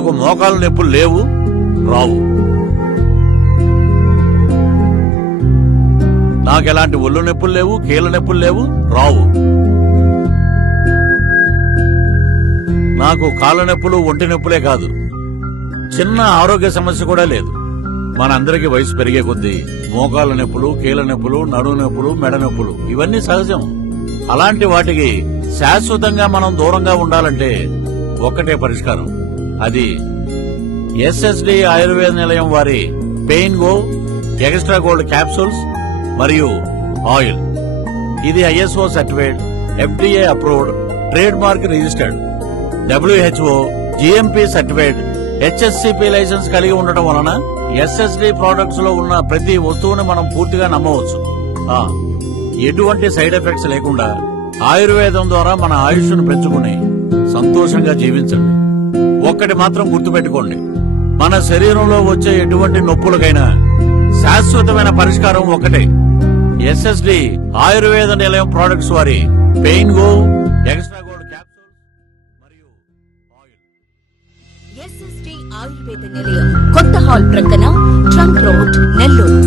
నాకు మోకాలు నొప్పులు లేవు, రావు. నాకెలాంటి ఒళ్ళు నొప్పులు లేవు, కీళ్ళ నొప్పులు లేవు, రావు. నాకు కాళ్ళ నొప్పులు, ఒంటి నొప్పులే కాదు, చిన్న ఆరోగ్య సమస్య కూడా లేదు. మనందరికీ వయసు పెరిగే కొద్దీ మోకాళ్ళ నొప్పులు, కీళ్ళ నొప్పులు, నడుము నొప్పులు, మెడ నొప్పులు ఇవన్నీ సహజం. అలాంటి వాటికి శాశ్వతంగా మనం దూరంగా ఉండాలంటే ఒక్కటే పరిష్కారం. అది ఎస్ఎస్డి ఆయుర్వేద నిలయం వారి pain go extra gold capsules మరియు ఆయిల్. ఇది ISO certified, FDA approved, trademark registered, WHO GMP certified, HSCP licence కలిగి ఉండటం వలన SSD ప్రొడక్ట్స్ లో ఉన్న ప్రతి వస్తువుని మనం పూర్తిగా నమ్మవచ్చు. ఎటువంటి సైడ్ ఎఫెక్ట్స్ లేకుండా ఆయుర్వేదం ద్వారా మన ఆయుష్ను పెంచుకుని సంతోషంగా జీవించండి. ఒక్కటి మాత్రం గుర్తుపెట్టుకోండి, మన శరీరంలో వచ్చే ఎటువంటి నొప్పులకైనా శాశ్వతమైన పరిష్కారం ఒకటే. SSD ఆయుర్వేద నిలయం ప్రొడక్ట్స్ వారి pain go extra gold capsules మరియు ఆయిల్. SSD ఆయుర్వేద నిలయం, కొత్త హాల్ ప్రక్కన, ట్రంక్ రోడ్, నెల్లూరు.